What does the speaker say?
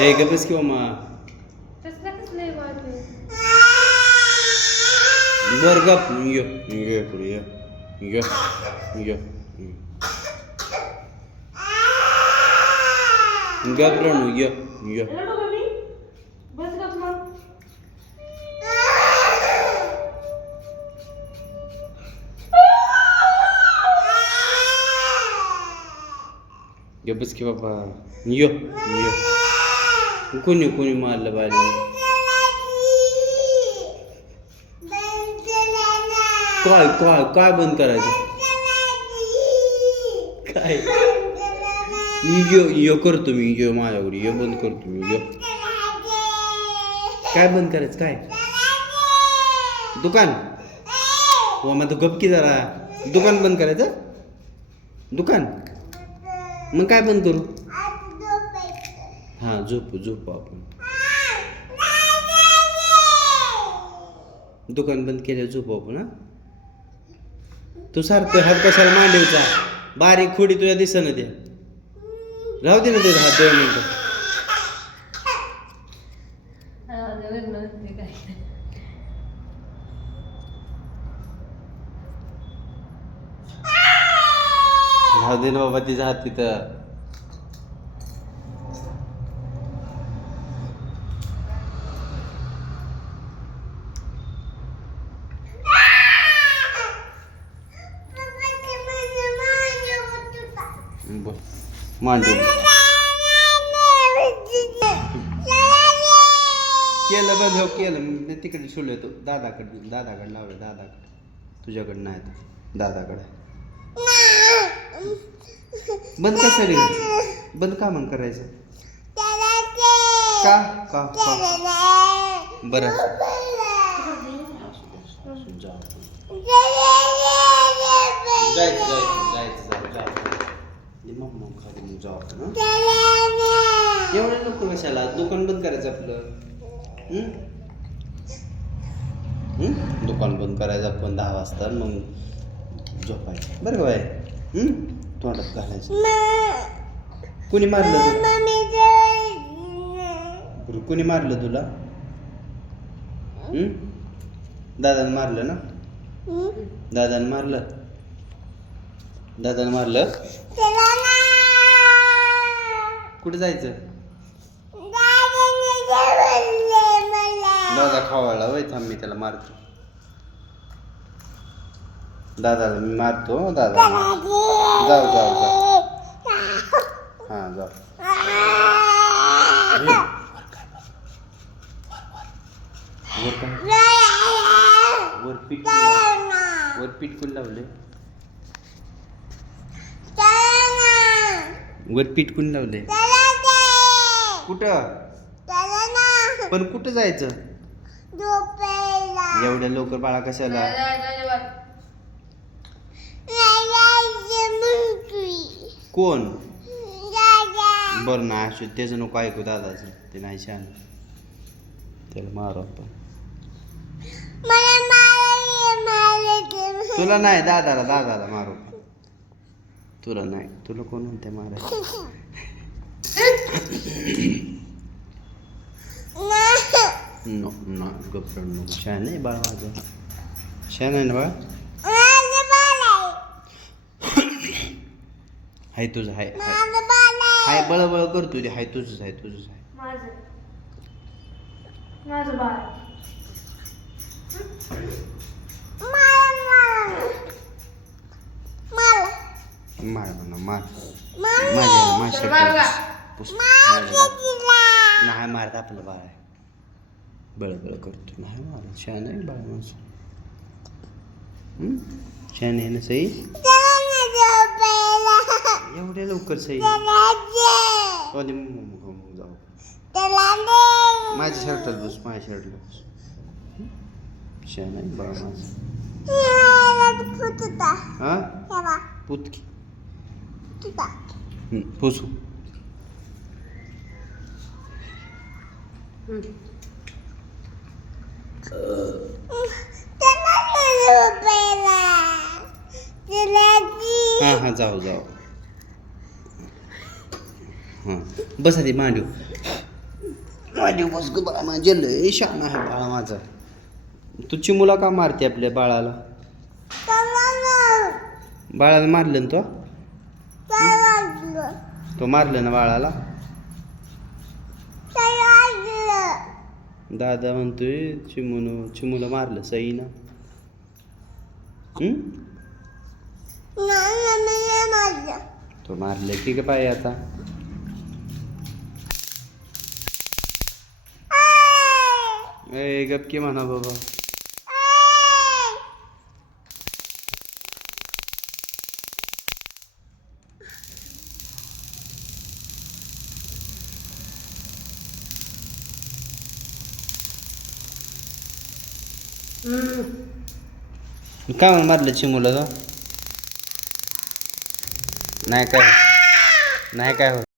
हे ग बस किंवा मा कसलं कसलं आहे बा ते? बर गप ये ये पुढे ये ये ये गप रणू ये ये रडू का मी? बस गप मग. ये बस की बाबा ये ये कोणी कोणी मारलं बायला काय काय काय बंद करायचं? काय? यो यो करतो मी यो माझ्यावर यो बंद करतो मी यो काय बंद करायचं काय? दुकान? हो मग गपकी जरा. दुकान बंद करायचं? दुकान? मग काय बंद करू? हां झोपू झोपू आपण. दुकान बंद केलं झोपू आपण हा? तू सारखं हात कशाला मांडीवचा? बारीक खोडी तुझ्या दिसना ते. राहू दे ना ते हात दोन मिनटं. राहू दे ना बाबा तिचा हात तिथं. बर मांडी केलं बघ हो केलं. मी तिकडे सोडलं तो. दादाकडे दादाकडे लावलं दादाकडे. तुझ्याकडे नाही तर. दादाकडे. बंद कसं रे बंद का मग करायचं? का? का? का? बरं. जायचं जायचं मग खाली हं? एवढं नको कशाला दुकान बंद करायचं आपलं? दुकान बंद करायचं आपण दहा वाजता मग झोपायचं. बरं का बाय? तोंडात घालायचं. कुणी मारलं बरं, कुणी मारलं तुला? दादानं मारलं ना? दादानं मारलं? दादानं मारलं. कुठे जायचं? दादा खावायला वय थांब मी त्याला मारतो. दादाला मी मारतो हं, दादा. जाऊ जाऊ जाऊ. हां. जाऊ. वर पीठ वर पीठ कोण लावले वर पीठ कोण लावले कुठं? पण कुठं जायचं? एवढ्या लवकर बाळा कशाला? कोण? बरं ना असू त्याचं नको ऐकू दादाचं. ते नाही छान. त्याला मारू आपण. तुला नाही दादाला दादाला मारू तुला नाही तुला कोण म्हणते महाराज नो ना गप्पड नो छान आहे बाळ माझं छान आहे ना बाळ हाय तुझं हाय हाय हाय बळबळ कर तुझे हाय तुझंच आहे तुझंच आहे माझं माझं बाळ मार म्हणा मार माझ्या माझ्या नाही मारत आपलं बाळ आहे बळबळ करतो नाही मारत छान आहे बाळ माझं? छान आहे ना सई एवढ्या लवकर सई मग जाऊ माझ्या शर्टाला बस माझ्या शर्टला बस? छान आहे बाळ माझं हा पुतकी पुसू हां हां जाऊ जाऊ हां बस आधी मांडू खाली बस ग बाळा माझे लय शान आहे बाळा माझा तू चिमुला का मारते आपल्या बाळाला बाळाला मारलं ना तो तो मारलं ना बाळाला? दादा म्हणतोय चिमून चिमूला मारलं सई ना तो मारलं की का पाय आता? ए गपकी म्हणा बाबा. काय म्हणून मारलं चिमूला तो? नाही काय नाही काय होत.